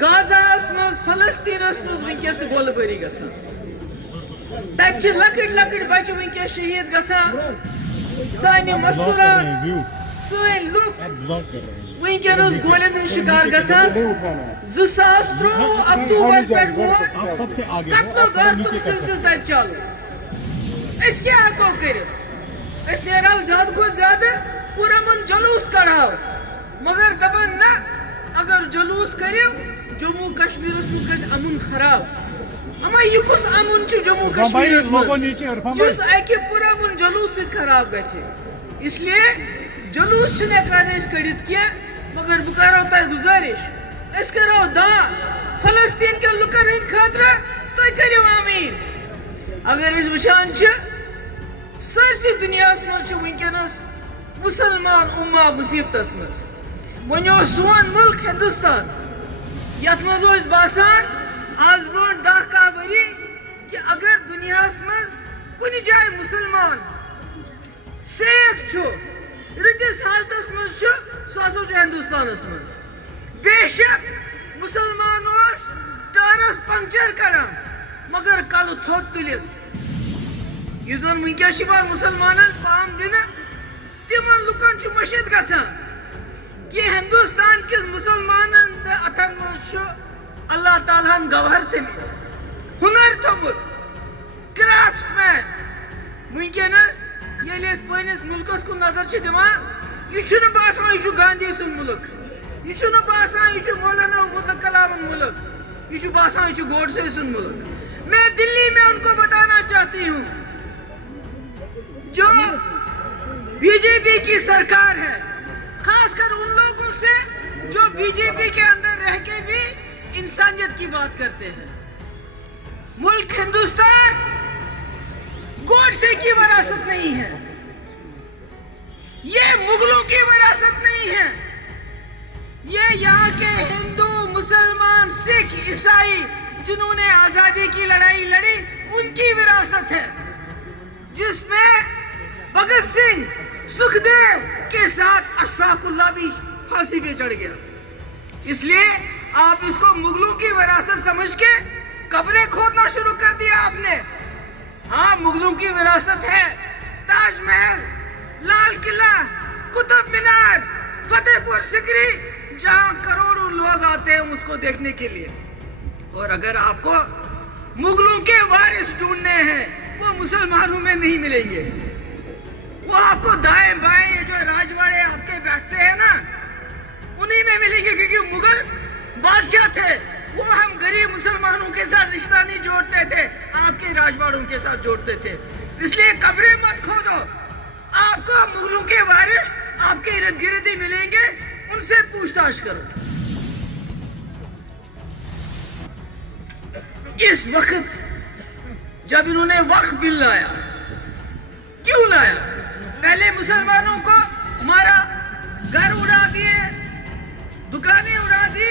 غازاس مز فلسطینس مز ونکس گول باری گژھان تتہ لکٹ لکٹ بچہ ونکس شہید گژھان سانہ مستورات سن لوک ونکس گولن ہند شکار گژھان 2013 اکتوبر پہ ووت قتل و غارتک سلسلہ تر چالو اس کیا ہیکو کرت اس نیرو زیادہ کھت زیادہ پورا من جلوس کڑاو مگر دپان نہ اگر جلوس کرو جموں کشمیر مز امن خراب اما یہ کس امن جموں کشمیر مز اکہ پورا امن جلوس سے خراب گھے اس لیے جلوس کڑت کی مگر بہ کرو تہ گزارش اس کرو دعا فلسطین کے لکن ہند خاطر تھی کرو آمین اگر اس وچان سرسی دنیا مز ونکس مسلمان امہ مصیبت مز ونو سون ملک ہندوستان یت مز باسان آز برو 10 وری کہ اگر دنیا مز کن جائے مسلمان سیف رتس حالتس مز سہ ہندوستان مز بے شک مسلمان ٹارس پنکچر کران مگر کل تھوت تلت یہ زن ونکس مسلمان پام دن تمن لکن مشد گژھان یہ ہندوستان کس مسلمان اتن مز اللہ تعالیٰ گوہر تھمت ہنر تھومت کرافٹس مین ونکس یل پنس ملکس کن نظر دان یہ باسان یہ گاندھی سن ملک یہ باسان یہ مولانا ابوالفضل کلام ملک یہ باسان یہ گوڈسے سن ملک میں دلی میں ان کو بتانا چاہتی ہوں جو بی جے پی کی سرکار ہے خاص کر ان لوگوں سے جو بی جے پی کے اندر رہ کے بھی انسانیت کی بات کرتے ہیں ملک ہندوستان گوڈسے کی وراثت نہیں ہے یہ مغلوں کی وراثت نہیں ہے یہ یہاں کے ہندو مسلمان سکھ عیسائی جنہوں نے آزادی کی لڑائی لڑی ان کی وراثت ہے جس میں بھگت سنگھ سکھدیو کے ساتھ اشفاق اللہ بھی پھانسی پہ چڑھ گیا اس لیے آپ اس کو مغلوں کی وراثت سمجھ کے قبریں کھودنا شروع کر دیا آپ نے ہاں مغلوں کی وراثت ہے تاج محل لال قلعہ قطب مینار فتح پور سکری جہاں کروڑوں لوگ آتے ہیں اس کو دیکھنے کے لیے اور اگر آپ کو مغلوں کے وارث ڈھونڈنے ہیں وہ مسلمانوں میں نہیں ملیں گے وہ آپ کو دائیں بائیں جو راجواڑے آپ کے بیٹھتے ہیں نا انہی میں ملیں گے کیونکہ مغل بادشاہ تھے وہ ہم غریب مسلمانوں کے ساتھ رشتہ نہیں جوڑتے تھے آپ کے راجواڑوں کے ساتھ جوڑتے تھے اس لیے قبریں مت کھودو آپ کو مغلوں کے وارث آپ کے ارد گرد ہی ملیں گے ان سے پوچھ تاچھ کرو اس وقت جب انہوں نے وقف بل لایا کیوں لایا پہلے مسلمانوں کو ہمارا گھر اڑا دیے دکانیں اڑا دی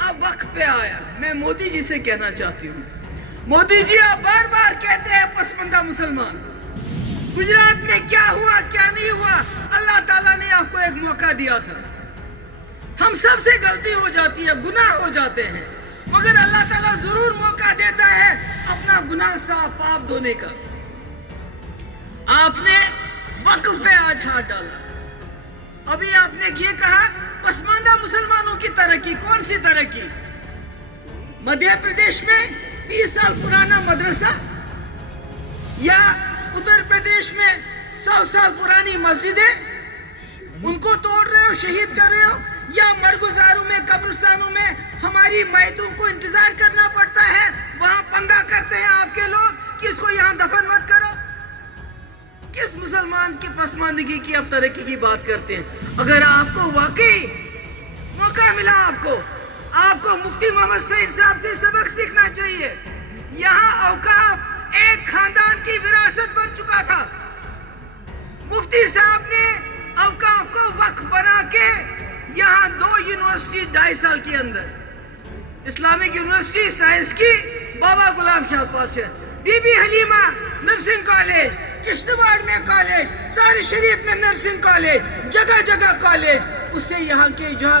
اب وقت پہ آیا میں مودی جی سے کہنا چاہتی ہوں مودی جی آپ بار بار کہتے ہیں پسماندہ مسلمان گجرات میں کیا ہوا کیا نہیں ہوا اللہ تعالیٰ نے آپ کو ایک موقع دیا تھا ہم سب سے غلطی ہو جاتی ہے گناہ ہو جاتے ہیں مگر اللہ تعالیٰ ضرور موقع دیتا ہے اپنا گناہ صاف پاپ دھونے کا آپ نے وقف پہ آج ہاتھ ڈالا ابھی آپ نے یہ کہا پسماندہ مسلمانوں کی ترقی کون سی ترقی مدھیہ پردیش میں 30 سال پرانا مدرسہ یا اتر پردیش میں 100 سال پرانی مسجدیں ان کو توڑ رہے ہو شہید کر رہے ہو یا مرگزاروں میں قبرستانوں میں ہماری میتوں کو انتظار کرنا پڑتا ہے وہاں پنگا کرتے ہیں آپ کے لوگ کہ اس کو یہاں دفن مت کرو کس مسلمان کی پسماندگی کی اب ترقی کی بات کرتے ہیں اگر آپ کو واقعی موقع ملا آپ کو مفتی محمد سعید صاحب سے سبق سیکھنا چاہیے یہاں اوقاف ایک خاندان کی وراثت بن چکا تھا مفتی صاحب نے اوقاف کو وقف بنا کے یہاں 2 یونیورسٹی 2.5 سال کے اندر اسلامک یونیورسٹی سائنس کی Baba Ghulam Shah Padshah Bibi Halima nursing college Kishtwar میں کالج ساری شریف میں نرسنگ کالج جگہ جگہ کالج اس سے یہاں کے جہاں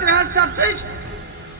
370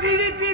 PDP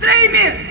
3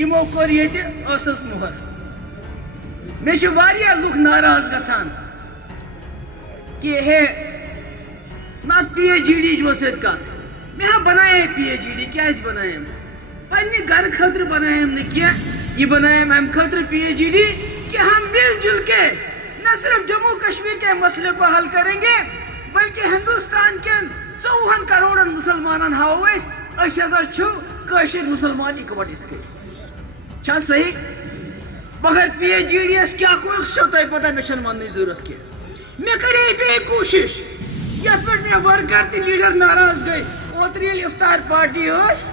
یمو کور ییٚتہِ ٲسس مۄہر مےٚ چھِ واریاہ لُکھ ناراض گژھان کہ ہے نت پی ایچ ڈی چھِ سۭتۍ کتھ مےٚ ہا بنایے پی ایچ ڈی کیٛازِ بنایَم پننہِ گرٕ خٲطرٕ بنایَم نہٕ کینٛہہ یہ بنایَم امہِ خٲطرٕ پی ایچ ڈی کہ ہم مل جل کے نہ صرف جموں کشمیر کے مسئلے کو حل کریں گے بلکہ ہندوستان کے 24 کروڑ مسلمانن ہاو أسۍ ہسا چھِ کٲشِر مسلمان اِکوٹ یِتھ کٔنۍ چھا صحیح مگر پی ایچ ڈی یس کیٛاہ کوٚر چھو تۄہہِ پتہ مےٚ چھنہٕ وننٕچ ضروٗرت کینٛہہ مےٚ کَرے بیٚیہِ کوٗشِش یتھ پٮ۪ٹھ مےٚ ورکر تہٕ لیٖڈر ناراض گٔے اوترٕ ییٚلہِ افطار پارٹی ٲس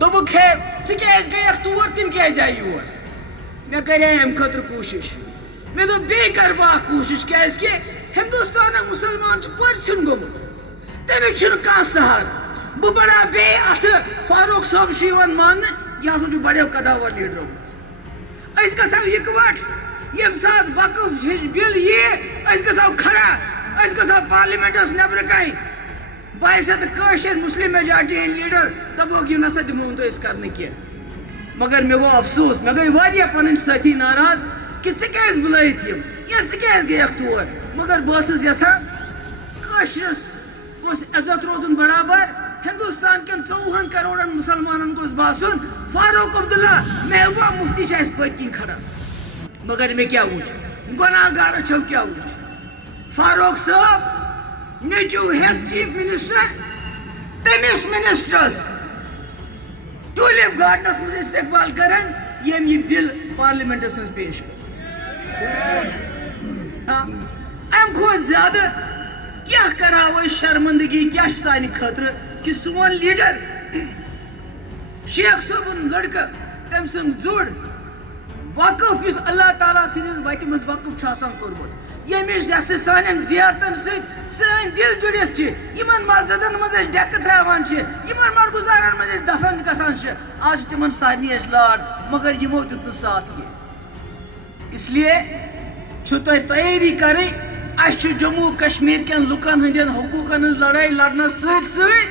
دوٚپُکھ ہے ژٕ کیٛازِ گٔیَکھ تور تِم کیٛازِ آیہِ یور مےٚ کَرے اَمہِ خٲطرٕ کوٗشِش مےٚ دوٚپ بیٚیہِ کَرٕ بہٕ اکھ کوٗشِش کیٛازِکہِ ہندوستانُک مُسلمان چھُ پٔرۍ گوٚمُت تٔمِس چھُنہٕ کانٛہہ سہارٕ بہٕ بڑاو بیٚیہِ اَتھٕ فاروق صٲب چھُ یِوان ماننہٕ یہِ ہسا چھُ بڑیو قداور لیٖڈرو منٛز أسۍ گژھو اِکوٹ ییٚمہِ ساتہٕ وقف ہِش بِل یِیہِ أسۍ گژھو کھڑا أسۍ گژھو پارلِمنٹس نٮ۪برٕ کَنۍ باعثت کٲشِر مسلم میجارٹی ہٕنٛدۍ لیٖڈر دپوکھ یہِ نسا دِمو نہٕ أسۍ کرنہٕ کینٛہہ مگر مےٚ گوٚو افسوس مےٚ گٔے واریاہ پنٕنۍ سٲتھی ناراض کہ ژٕ کیٛازِ بُلٲیِتھ یِم یا ژٕ کیٛازِ گٔیَکھ تور مگر بہٕ ٲسٕس یژھان کٲشرِس گوٚژھ عزت روزُن برابر ہندوستان کٮ۪ن 24 کروڑن مسلمانن گوٚژھ باسُن فاروق عبداللہ محبوبہ مفتی چھِ اَسہِ پٔتۍ کِنۍ کھڑا مگر مےٚ کیٛاہ وٕچھ گۄناہ گار چھو کیٛاہ وٕچھ فاروق صٲب نیٚچوٗ ہٮ۪تھ چیف منسٹر تٔمِس منسٹرس ٹوٗلِپ گاڈنس منٛز استقبال کران ییٚمۍ یہِ بِل پارلِمنٹس منٛز پیش کٔر امہِ کھۄتہٕ زیادٕ کیٛاہ کراو أسۍ شرمندگی کیٛاہ چھِ سانہِ خٲطرٕ کہ سون لیٖڈر شیخ صٲبُن لڑکہٕ تٔمۍ سُنٛد زُر وقف یُس اللہ تعالیٰ سٕنٛدِس وتہِ منٛز وقف چھُ آسان کوٚرمُت ییٚمِچ یۄسہٕ سانٮ۪ن زیارتن سۭتۍ سٲنۍ دِل جُڑِتھ چھِ یِمن مسجدن منٛز أسۍ ڈٮ۪کہٕ تراوان چھِ یِمن مڑگُزارن منٛز أسۍ دفن گژھان چھِ آز چھِ تِمن سارنٕے اَسہِ لاڈ مگر یِمو دیُت نہٕ ساتھ کینٛہہ اس لیے چھُ تۄہہِ تیٲری کرٕنۍ اَسہِ چھُ جموں کشمیٖر کٮ۪ن لُکن ہٕنٛدٮ۪ن حقوٗقن ہٕنٛز لڑٲے لڑنس سۭتۍ سۭتۍ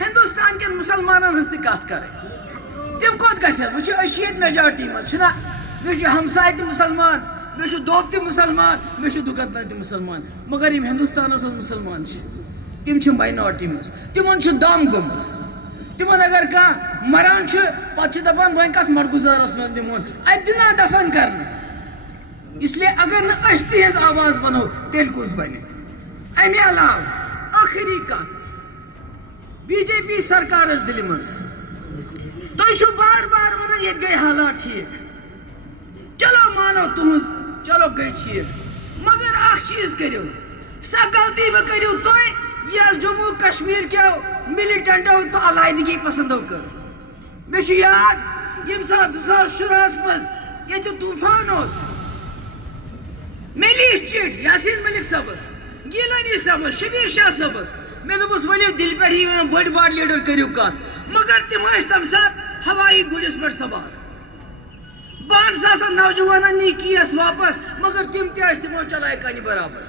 ہندوستان کٮ۪ن مسلمانن ہٕنٛز تہِ کتھ کرٕنۍ تِم کوٚت گژھن وٕچھِو أسۍ چھِ ییٚتہِ میجارٹی منٛز چھِنہ مےٚ چھُ ہمساے تہِ مُسلمان مےٚ چھُ دوٚب تہِ مُسلمان مےٚ چھُ دُکتن تہِ مُسلمان مگر یِم ہندوستانس منٛز مُسلمان چھِ تِم چھِ ماینارٹی منٛز تِمن چھُ دم گوٚمُت تِمن اگر کانٛہہ مران چھُ پتہٕ چھِ دپان وۄنۍ کتھ مڑگُزارس منٛز دِمون اتہِ دِنا دفن کرنہٕ اس لیے اگر نہٕ أسۍ تِہنٛز آواز بنو تیٚلہِ کُس بنہِ امہِ علاوٕ ٲخری کتھ بی جے پی سرکارس دِلہِ منٛز تُہۍ چھِو بار بار ونان ییٚتہِ گٔے حالات ٹھیٖک چلو مانو تُہنٛز چلو گٔے ٹھیٖک مگر اکھ چیٖز کٔرِو سۄ غلطی مہٕ کٔرِو تُہۍ یۄس جموں کشمیٖر کیو مِلِٹنٹو تہٕ علاحدگی پسندو کٔر مےٚ چھُ یاد ییٚمہِ ساتہٕ 2016 منٛز ییٚتہِ طوٗفان اوس مےٚ لیٖچھ چِٹھۍ یاسیٖن مٔلِک صٲبس گیٖلانی صٲبس شبیٖر شاہ صٲبس مےٚ دوٚپُس ؤلِو دِلہِ پٮ۪ٹھ یِوان بٔڑۍ بار لیٖڈر کٔرِو کتھ مگر تِم ٲسۍ تمہِ ساتہٕ ہوایی گُرِس پٮ۪ٹھ سوار 12,000 نوجوانن نی کیس واپس مگر تِم تہِ ٲسۍ تِمو چلایہِ کنہِ برابر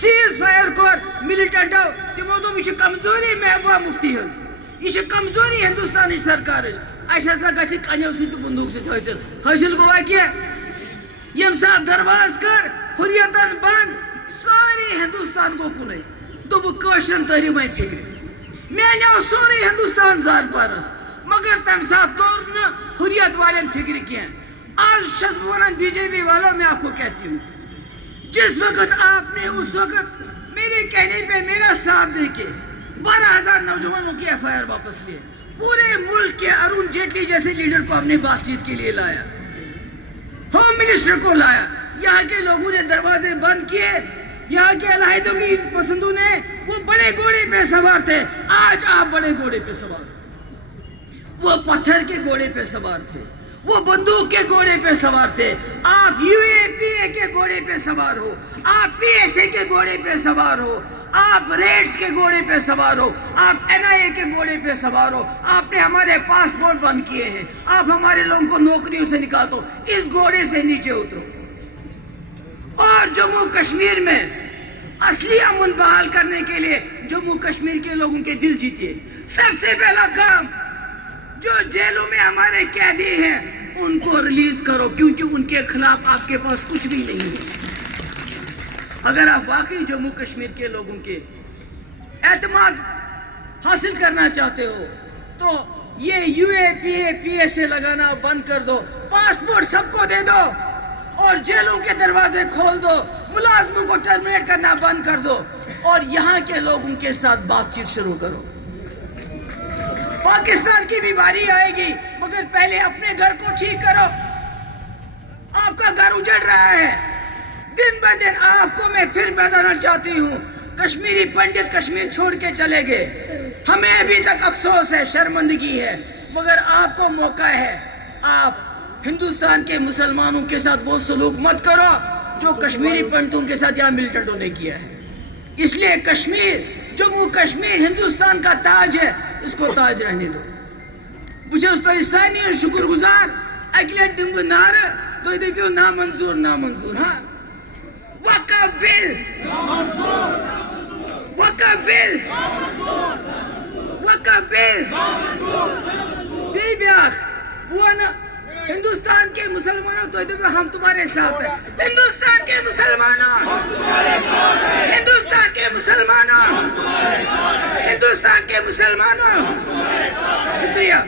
سیٖز فایر کوٚر مِلِٹنٹو تِمو دوٚپ یہِ چھِ کمزوری محبوبہ مفتی ہٕنٛز یہِ چھِ کمزوری ہندوستانٕچ سرکارٕچ اَسہِ ہسا گژھِ کنیو سۭتۍ تہٕ بندوٗق سۭتۍ حٲصِل گوٚوا کینٛہہ ییٚمہِ ساتہٕ درواز کٔر ہُریتن بنٛد سورُے ہندوستان گوٚو کُنُے دوٚپُکھ کٲشرٮ۪ن تٲرِو وۄنۍ فِکرِ مےٚ اَنیو سورُے ہندوستان زار پارس مگر تمہِ ساتہٕ توٚر نہٕ ہُریت والٮ۪ن فِکرِ کینٛہہ آج چھس بہٕ ونان بی جے پی والو میں آپ کو کہتی ہوں جس وقت آپ نے اس وقت میرے کہنے پہ میرا ساتھ دے کے 12,000 نوجوانوں کی FIR واپس لیے پورے ملک کے ارون جیٹلی جیسے لیڈر کو ہم نے بات چیت کے لیے لایا ہوم منسٹر کو لایا یہاں کے لوگوں نے دروازے بند کیے یہاں کے علاحدگی پسندوں نے وہ بڑے گھوڑے پہ سوار تھے آج آپ بڑے گھوڑے پہ سوار وہ پتھر کے گھوڑے پہ سوار تھے وہ بندوق کے گھوڑے پہ سوار تھے آپ UAPA کے گھوڑے پہ سوار ہو آپ PSA کے گھوڑے پہ سوار ہو آپ ریڈس کے گھوڑے پہ سوار ہو آپ NIA کے گھوڑے پہ سوار ہو آپ نے ہمارے پاسپورٹ بند کیے ہیں آپ ہمارے لوگوں کو نوکریوں سے نکال دو اس گھوڑے سے نیچے اترو اور جموں کشمیر میں اصلی امن بحال کرنے کے لیے جموں کشمیر کے لوگوں کے دل جیتیے سب سے پہلا کام جو جیلوں میں ہمارے قیدی ہیں ان کو ریلیز کرو، کیونکہ ان کے خلاف آپ کے پاس کچھ بھی نہیں ہے۔ اگر آپ واقعی جموں کشمیر کے لوگوں کے اعتماد حاصل کرنا چاہتے ہو تو یہ UAPA لگانا بند کر دو، پاسپورٹ سب کو دے دو اور جیلوں کے دروازے کھول دو، ملازموں کو ٹرمینیٹ کرنا بند کر دو اور یہاں کے لوگوں کے ساتھ بات چیت شروع کرو۔ پاکستان کی بھی باری آئے گی، مگر پہلے اپنے گھر کو ٹھیک کرو۔ آپ کا گھر اجڑ رہا ہے، دن بہ دن آپ کو میں پھر بتانا چاہتی ہوں، کشمیری پنڈت کشمیر چھوڑ کے چلے گئے، ہمیں ابھی تک افسوس ہے، شرمندگی ہے، مگر آپ کو موقع ہے، آپ ہندوستان کے مسلمانوں کے ساتھ وہ سلوک مت کرو جو کشمیری پنڈتوں کے ساتھ یہاں ملٹنٹوں نے کیا ہے۔ اس لیے کشمیر، جموں کشمیر ہندوستان کا تاج ہے، اس کو تاج رہنے دو۔ بچھس تو سانی شکر گزار، اگلے دن نار تو دبیو نامنظور نامنظور۔ ہاں وقف بل، وقف بل، وقف بل بیاخ وانا ہندوستان کے مسلمانوں تو ہم تمہارے ساتھ ہیں، ہندوستان کے مسلمانوں، ہندوستان کے مسلمانوں، ہندوستان کے مسلمانوں، شکریہ۔